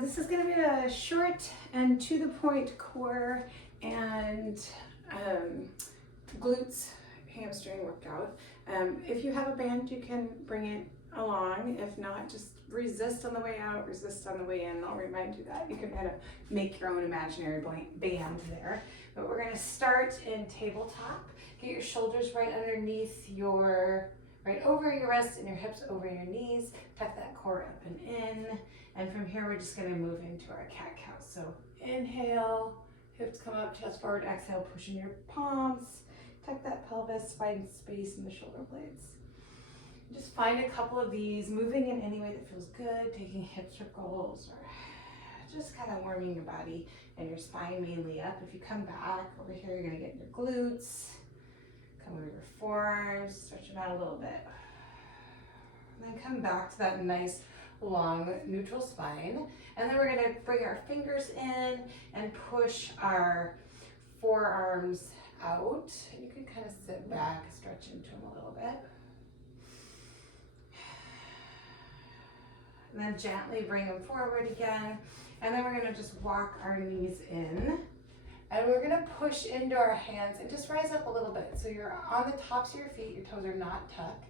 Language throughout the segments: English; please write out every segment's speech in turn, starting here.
This is going to be a short and to the point core and glutes hamstring workout. If you have a band, you can bring it along. If not, just resist on the way out, resist on the way in. I'll remind you that. You can kind of make your own imaginary band there. But we're going to start in tabletop. Get your shoulders right underneath right over your wrist and your hips over your knees. Tuck that core up and in. And from here, we're just going to move into our cat-cow. So inhale, hips come up, chest forward. Exhale, push in your palms. Tuck that pelvis, find space in the shoulder blades. Just find a couple of these, moving in any way that feels good, taking hip circles or just kind of warming your body and your spine mainly up. If you come back over here, you're going to get your glutes. Come over your forearms, stretch them out a little bit. And then come back to that nice long neutral spine. And then we're going to bring our fingers in and push our forearms out. You can kind of sit back, stretch into them a little bit. And then gently bring them forward again. And then we're going to just walk our knees in. And we're going to push into our hands and just rise up a little bit. So you're on the tops of your feet, your toes are not tucked.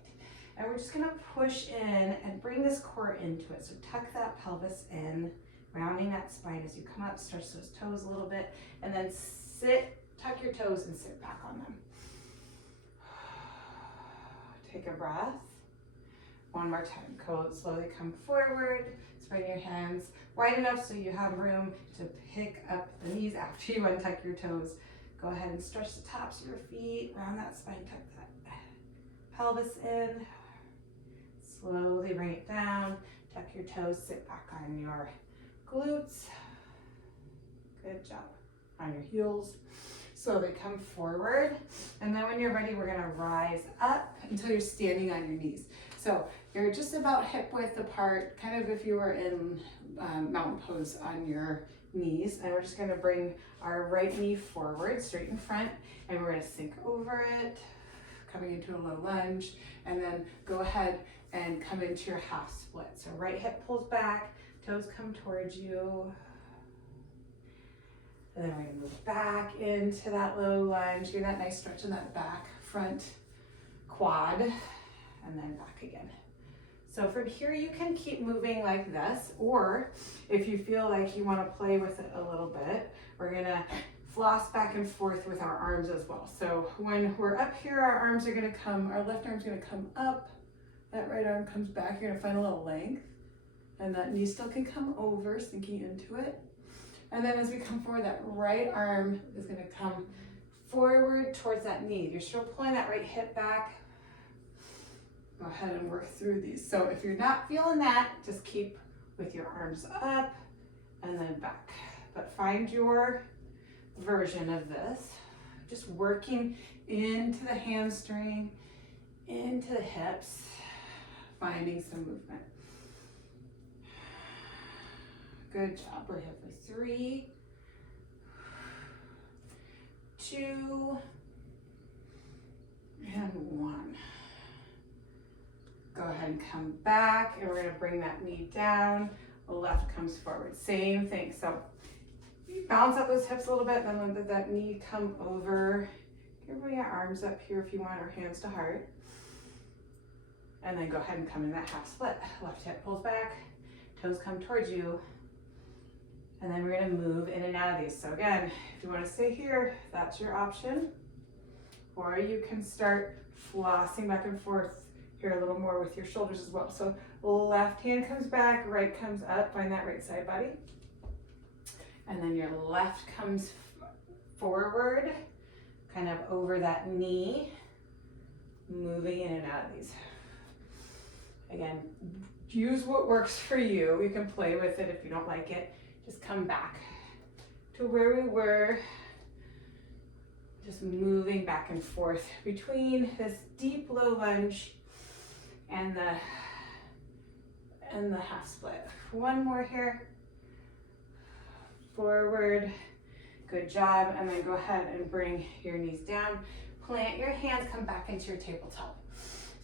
And we're just going to push in and bring this core into it. So tuck that pelvis in, rounding that spine as you come up, stretch those toes a little bit, and then sit, tuck your toes and sit back on them. Take a breath. One more time. Slowly come forward. Spread your hands wide enough so you have room to pick up the knees after you untuck your toes. Go ahead and stretch the tops of your feet, round that spine, tuck that pelvis in. Slowly bring it down. Tuck your toes, sit back on your glutes. Good job. On your heels. Slowly come forward. And then when you're ready, we're going to rise up until you're standing on your knees. So you're just about hip width apart, kind of if you were in mountain pose on your knees. And we're just going to bring our right knee forward, straight in front, and we're going to sink over it, coming into a low lunge, and then go ahead and come into your half split. So right hip pulls back, toes come towards you. And then we're going to move back into that low lunge, getting that nice stretch in that back, front, quad, and then back again. So from here, you can keep moving like this, or if you feel like you want to play with it a little bit, we're going to floss back and forth with our arms as well. So when we're up here, our arms are going to come, our left arm's going to come up, that right arm comes back, you're going to find a little length, and that knee still can come over, sinking into it. And then as we come forward, that right arm is going to come forward towards that knee. You're still pulling that right hip back. Go ahead and work through these. So if you're not feeling that, just keep with your arms up and then back. But find your version of this. Just working into the hamstring, into the hips, finding some movement. Good job. We're here for 3, 2, and 1. Go ahead and come back, and we're going to bring that knee down. The left comes forward. Same thing. So you balance out those hips a little bit, then let that knee come over. You can bring your arms up here if you want, or hands to heart. And then go ahead and come in that half split. Left hip pulls back, toes come towards you. And then we're going to move in and out of these. So again, if you want to stay here, that's your option. Or you can start flossing back and forth here a little more with your shoulders as well. So left hand comes back, right comes up, find that right side body. And then your left comes forward, kind of over that knee, moving in and out of these. Again, use what works for you. You can play with it if you don't like it. Just come back to where we were, just moving back and forth between this deep low lunge and the half split. One more here. Forward. Good job. And then go ahead and bring your knees down. Plant your hands, come back into your tabletop.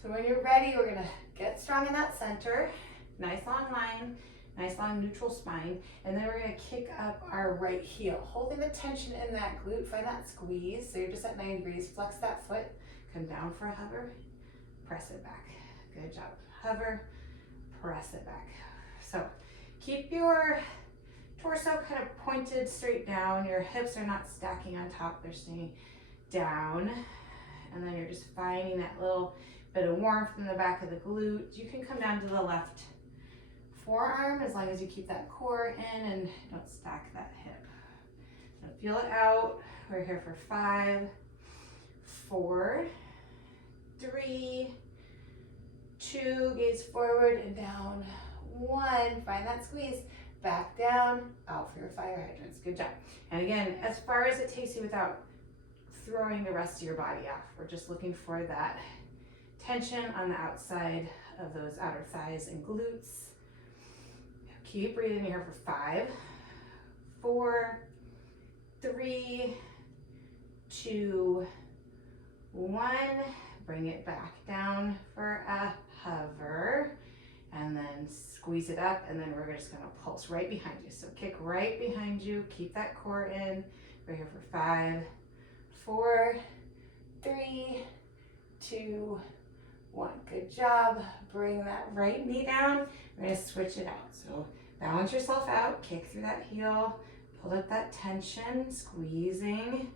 So when you're ready, we're going to get strong in that center. Nice long line. Nice long neutral spine. And then we're gonna kick up our right heel, holding the tension in that glute. Find that squeeze. So you're just at 90 degrees. Flex that foot. Come down for a hover. Press it back. Good job. Hover. Press it back. So keep your torso kind of pointed straight down. Your hips are not stacking on top. They're staying down. And then you're just finding that little bit of warmth in the back of the glute. You can come down to the left forearm as long as you keep that core in and don't stack that hip. So feel it out. We're here for 5, 4, 3, 2, gaze forward and down. 1, find that squeeze. Back down, out for your fire hydrants. Good job. And again, as far as it takes you without throwing the rest of your body off, we're just looking for that tension on the outside of those outer thighs and glutes. Keep breathing here for 5, 4, 3, 2, 1. Bring it back down for a hover. And then squeeze it up, and then we're just gonna pulse right behind you. So kick right behind you, keep that core in. We're here for 5, 4, 3, 2, 1. Good job. Bring that right knee down. We're gonna switch it out. So balance yourself out, kick through that heel, pull up that tension, squeezing,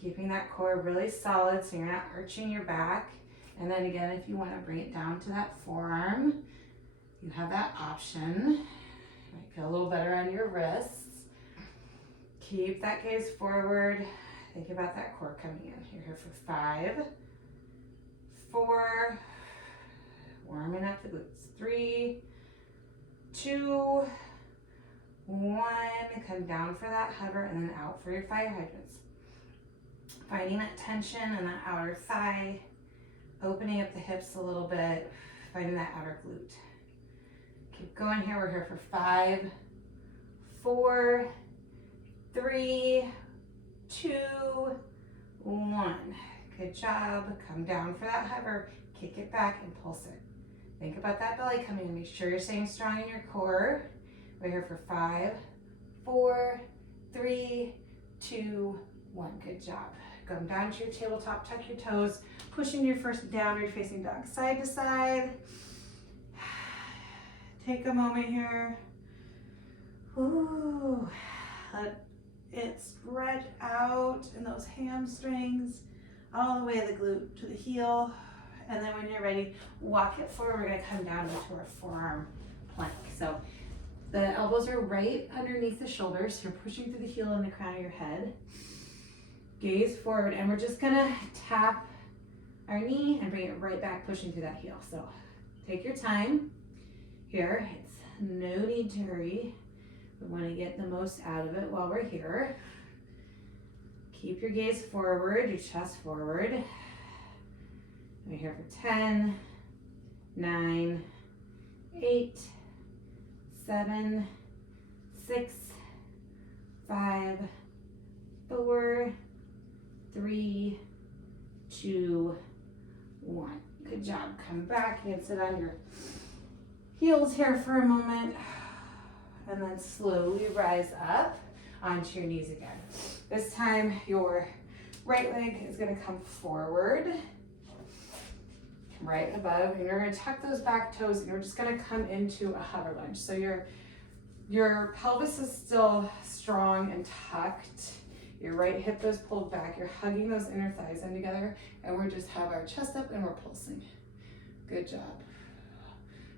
keeping that core really solid so you're not arching your back. And then again, if you want to bring it down to that forearm, you have that option. Might feel a little better on your wrists. Keep that gaze forward. Think about that core coming in. You're here for 5, 4, warming up the glutes. 3, 2, 1. Come down for that hover and then out for your fire hydrants. Finding that tension in that outer thigh. Opening up the hips a little bit, finding that outer glute. Keep going here. We're here for 5, 4, 3, 2, 1. Good job. Come down for that hover. Kick it back and pulse it. Think about that belly coming in. Make sure you're staying strong in your core. We're here for 5, 4, 3, 2, 1. Good job. Come down to your tabletop, tuck your toes, pushing your first downward facing dog side to side. Take a moment here. Ooh. Let it spread out in those hamstrings, all the way to the glute, to the heel. And then when you're ready, walk it forward. We're gonna come down into our forearm plank. So the elbows are right underneath the shoulders. You're pushing through the heel and the crown of your head. Gaze forward, and we're just gonna tap our knee and bring it right back, pushing through that heel. So take your time here. It's no need to hurry. We want to get the most out of it while we're here. Keep your gaze forward, your chest forward. We're here for 10, 9, 8, 7, 6, 5, 4, 3, 2, 1. Good job. Come back. You can sit on your heels here for a moment and then slowly rise up onto your knees again. This time your right leg is going to come forward right above, and you're going to tuck those back toes, and you're just going to come into a hover lunge. So your pelvis is still strong and tucked. Your right hip is pulled back. You're hugging those inner thighs in together, and we just have our chest up and we're pulsing. Good job.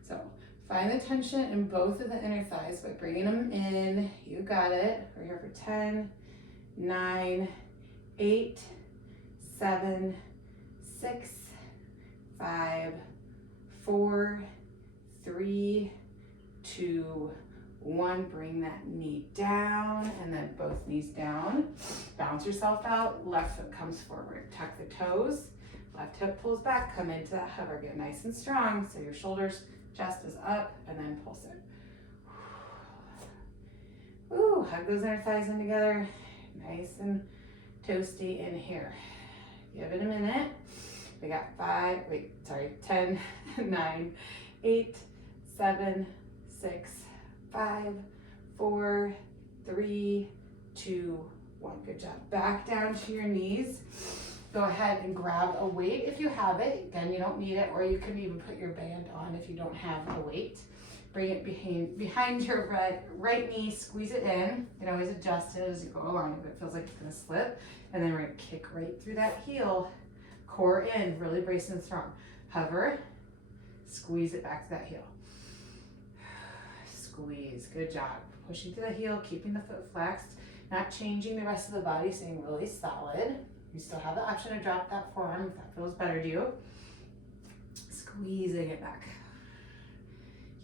So find the tension in both of the inner thighs by bringing them in. You got it. We're here for 10, 9, 8, 7, 6, 5, 4, 3, 2, 1. Bring that knee down and then both knees down. Bounce yourself out. Left foot comes forward. Tuck the toes. Left hip pulls back. Come into that hover. Get nice and strong so your shoulders, chest is up, and then pulse it. Ooh, hug those inner thighs in together. Nice and toasty in here. Give it a minute. We got 10, 9, 8, 7, 6, 5, 4, 3, 2, 1. Good job. Back down to your knees. Go ahead and grab a weight if you have it. Again, you don't need it, or you can even put your band on if you don't have the weight. Bring it behind your right knee, squeeze it in. You can always adjust it as you go along if it feels like it's gonna slip. And then we're gonna kick right through that heel. Core in, really bracing strong. Hover, squeeze it back to that heel. Squeeze, good job. Pushing through the heel, keeping the foot flexed, not changing the rest of the body, staying really solid. You still have the option to drop that forearm if that feels better to you. Squeezing it back.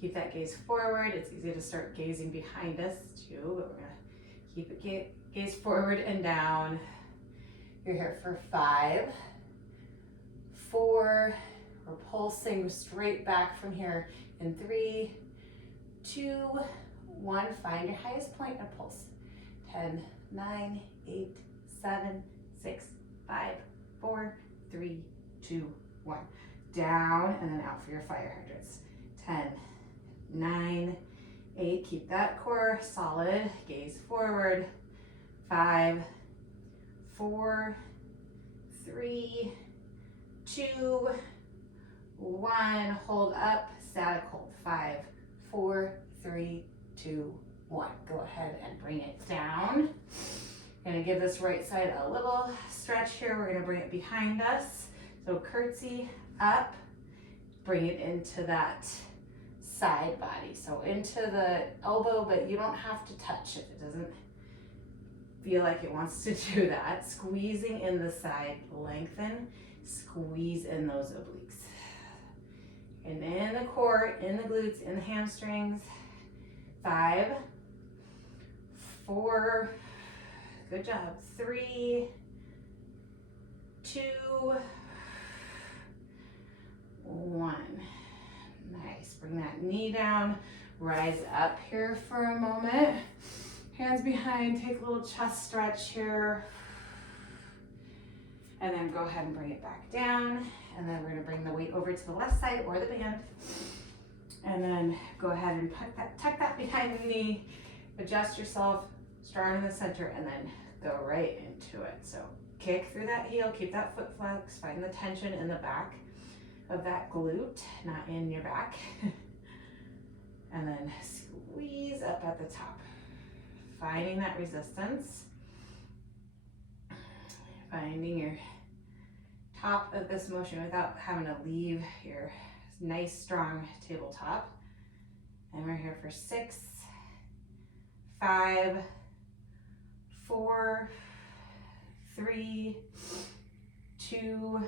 Keep that gaze forward. It's easy to start gazing behind us too, but we're gonna keep it gaze forward and down. You're here for 5, 4, we're pulsing straight back from here in 3, 2, 1. Find your highest point and pulse. 10, 9, 8, 7, 6, 5, 4, 3, 2, 1. Down and then out for your fire hydrants. 10, 9, 8. Keep that core solid. Gaze forward. 5, 4, 3, 2, 1. Hold up. Static hold. 5, 4, 3, 2, 1. Go ahead and bring it down. Gonna give this right side a little stretch here. We're gonna bring it behind us. So curtsy up, bring it into that side body. So into the elbow, but you don't have to touch it. It doesn't feel like it wants to do that. Squeezing in the side, lengthen, squeeze in those obliques. And in the core, in the glutes, in the hamstrings. 5, 4, good job. 3, 2, 1. Nice. Bring that knee down. Rise up here for a moment. Hands behind. Take a little chest stretch here. And then go ahead and bring it back down. And then we're going to bring the weight over to the left side or the band. And then go ahead and tuck that behind the knee. Adjust yourself. Strong in the center. And then go right into it. So kick through that heel. Keep that foot flex. Find the tension in the back of that glute, not in your back. And then squeeze up at the top. Finding that resistance. Finding your top of this motion without having to leave your nice strong tabletop. And we're here for 6, 5, 4, 3, 2,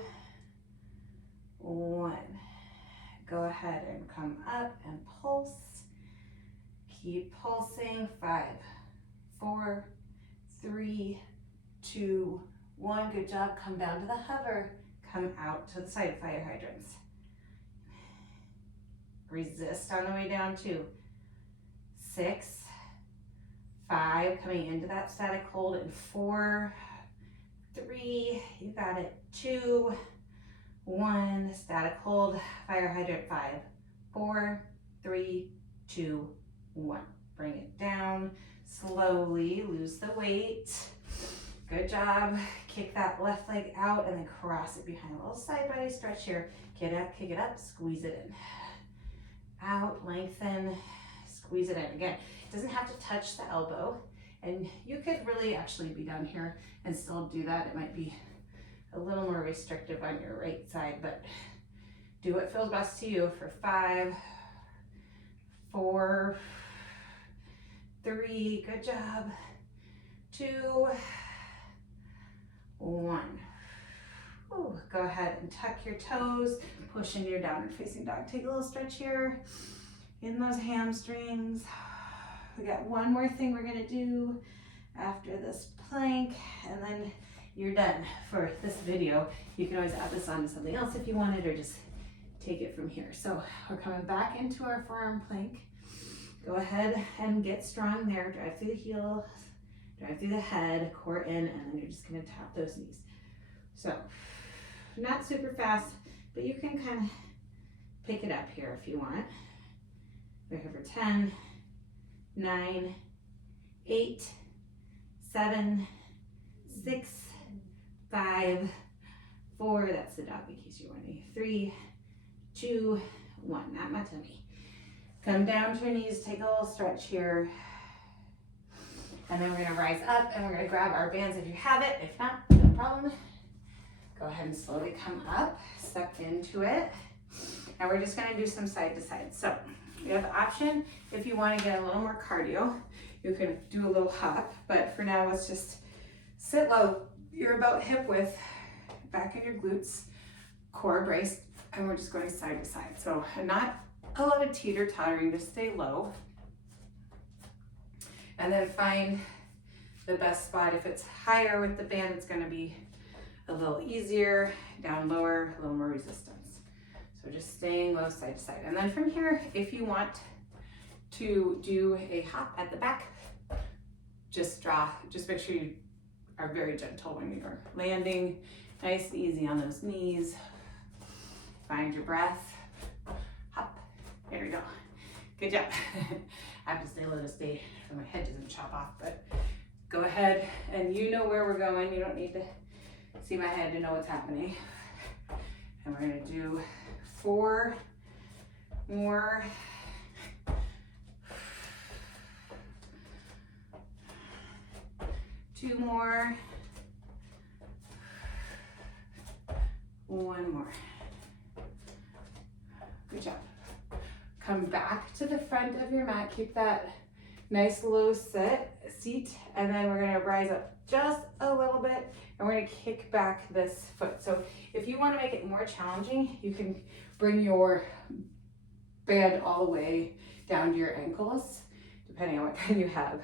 1. Go ahead and come up and pulse. Keep pulsing. 5, 4, 3, 2, 1. Good job. Come down to the hover. Come out to the side fire hydrants. Resist on the way down too. 6, 5, coming into that static hold, and 4, 3, you got it. 2, 1, static hold, fire hydrant. 5, 4, 3, 2, 1. Bring it down slowly, lose the weight. Good job. Kick that left leg out and then cross it behind. A little side body stretch here. Get up, kick it up, squeeze it in. Out, lengthen, squeeze it in. Again, it doesn't have to touch the elbow, and you could really actually be down here and still do that. It might be a little more restrictive on your right side, but do what feels best to you for 5, 4, 3, good job, 2, 1. Ooh, go ahead and tuck your toes, push into your downward facing dog. Take a little stretch here in those hamstrings. We got one more thing we're gonna do after this plank, and then you're done for this video. You can always add this on to something else if you wanted, or just take it from here. So we're coming back into our forearm plank. Go ahead and get strong there. Drive through the heels, drive through the head, core in, and then you're just gonna tap those knees. So not super fast, but you can kind of pick it up here if you want. We're here for 10, 9, 8, 7, 6, 5, 4, that's the dog in case you're wondering, 3, 2, 1, not my tummy. Come down to your knees, take a little stretch here. And then we're gonna rise up and we're gonna grab our bands if you have it. If not, no problem. Go ahead and slowly come up, step into it. And we're just gonna do some side to side. So you have the option, if you wanna get a little more cardio, you can do a little hop, but for now, let's just sit low. You're about hip width, back in your glutes, core braced, and we're just going side to side. So not a lot of teeter tottering, just stay low. And then find the best spot. If it's higher with the band, it's gonna be a little easier, down lower, a little more resistance. So just staying low side to side. And then from here, if you want to do a hop at the back, just make sure you are very gentle when you're landing. Nice and easy on those knees. Find your breath, hop, there we go. Good job. I have to stay low to stay so my head doesn't chop off, but go ahead and you know where we're going. You don't need to see my head to know what's happening. And we're gonna do 4 more. 2 more. 1 more. Good job. Come back to the front of your mat. Keep that nice low seat, and then we're gonna rise up just a little bit, and we're gonna kick back this foot. So if you wanna make it more challenging, you can bring your band all the way down to your ankles, depending on what kind you have.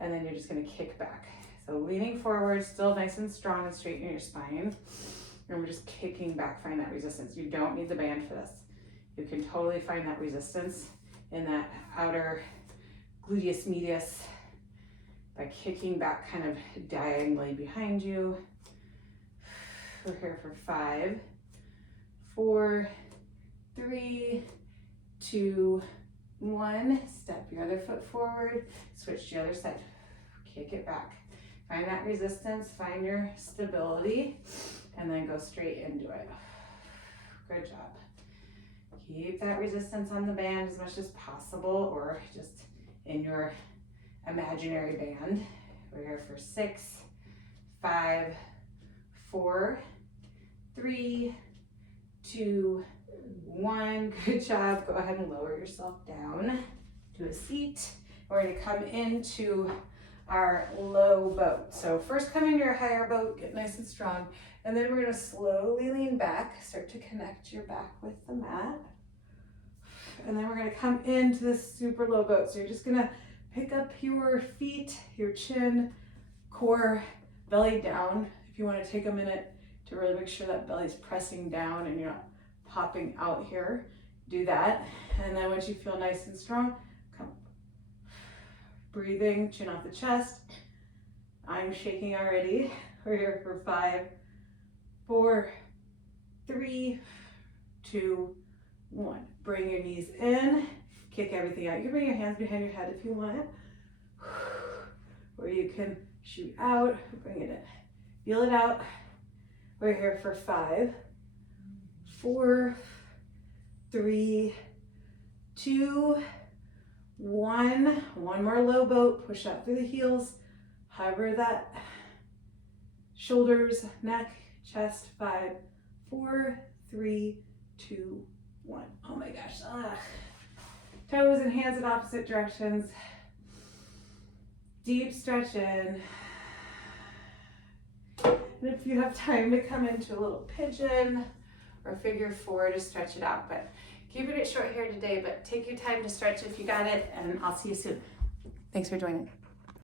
And then you're just gonna kick back. So leaning forward, still nice and strong and straight in your spine. And we're just kicking back, find that resistance. You don't need the band for this. You can totally find that resistance in that outer gluteus medius by kicking back kind of diagonally behind you. We're here for 5, 4, 3, 2, 1. Step your other foot forward, switch to the other side. Kick it back. Find that resistance, find your stability, and then go straight into it. Good job. Keep that resistance on the band as much as possible, or just in your imaginary band. We're here for 6, 5, 4, 3, 2, 1. Good job. Go ahead and lower yourself down to a seat. We're going to come into our low boat. So first come into your higher boat, get nice and strong, and then we're going to slowly lean back, start to connect your back with the mat. And then we're going to come into this super low boat. So you're just going to pick up your feet, your chin, core, belly down. If you want to take a minute to really make sure that belly's pressing down and you're not popping out here, do that. And then once you feel nice and strong, come up. Breathing, chin off the chest. I'm shaking already. We're here for 5, 4, 3, 2, 1. Bring your knees in, kick everything out. You can bring your hands behind your head if you want, or you can shoot out, bring it in. Feel it out. We're here for 5, 4, 3, 2, 1. One more low boat, push up through the heels, hover that shoulders, neck, chest. 5, 4, 3, 2, 1. Oh my gosh. Toes and hands in opposite directions. Deep stretch in. And if you have time to come into a little pigeon or figure 4, just stretch it out. But keeping it short here today, but take your time to stretch if you got it, and I'll see you soon. Thanks for joining.